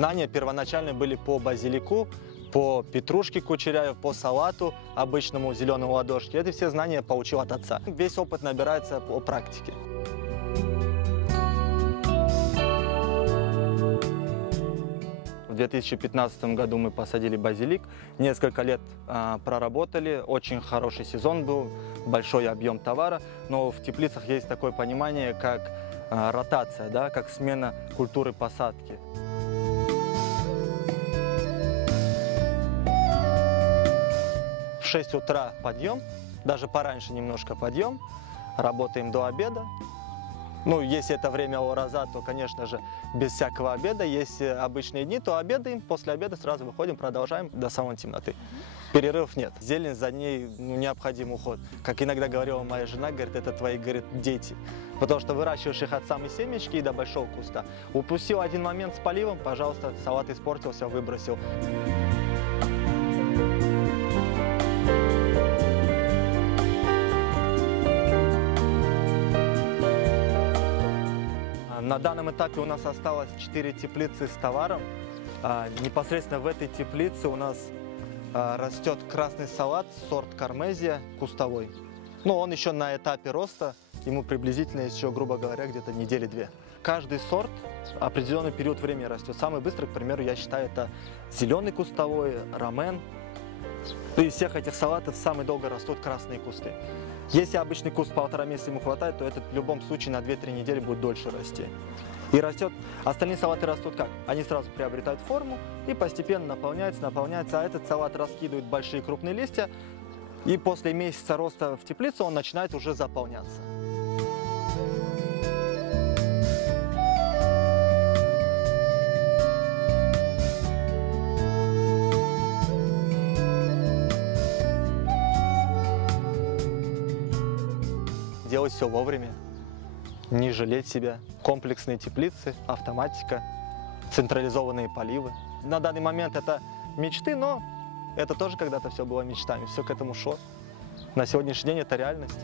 знания первоначально были по базилику, по петрушке кучеряю, по салату обычному зеленому ладошке. Это все знания получил от отца. Весь опыт набирается по практике. В 2015 году мы посадили базилик, несколько лет проработали, очень хороший сезон был, большой объем товара, но в теплицах есть такое понимание, как ротация, да, как смена культуры посадки. В 6 утра подъем, даже пораньше немножко подъем, работаем до обеда. Ну, если это время ураза, то, конечно же, без всякого обеда. Если обычные дни, то обедаем, после обеда сразу выходим, продолжаем до самой темноты. Перерывов нет. Зелень, за ней необходим уход. Как иногда говорила моя жена, говорит, это твои, говорит, дети. Потому что выращиваешь их от самой семечки и до большого куста. Упустил один момент с поливом, пожалуйста, салат испортился, выбросил. На данном этапе у нас осталось 4 теплицы с товаром. Непосредственно в этой теплице у нас растет красный салат, сорт Кармезия, кустовой. Но он еще на этапе роста, ему приблизительно еще, грубо говоря, где-то недели 2. Каждый сорт определенный период времени растет. Самый быстрый, к примеру, я считаю, это зеленый кустовой, ромен. Из всех этих салатов самые долго растут красные кусты. Если обычный куст 1,5 месяца ему хватает, то этот в любом случае на 2-3 недели будет дольше расти. И растет, остальные салаты растут как? Они сразу приобретают форму и постепенно наполняются, а этот салат раскидывает большие крупные листья, и после месяца роста в теплицу он начинает уже заполняться. Делать все вовремя, не жалеть себя. Комплексные теплицы, автоматика, централизованные поливы. На данный момент это мечты, но это тоже когда-то все было мечтами, все к этому шло. На сегодняшний день это реальность.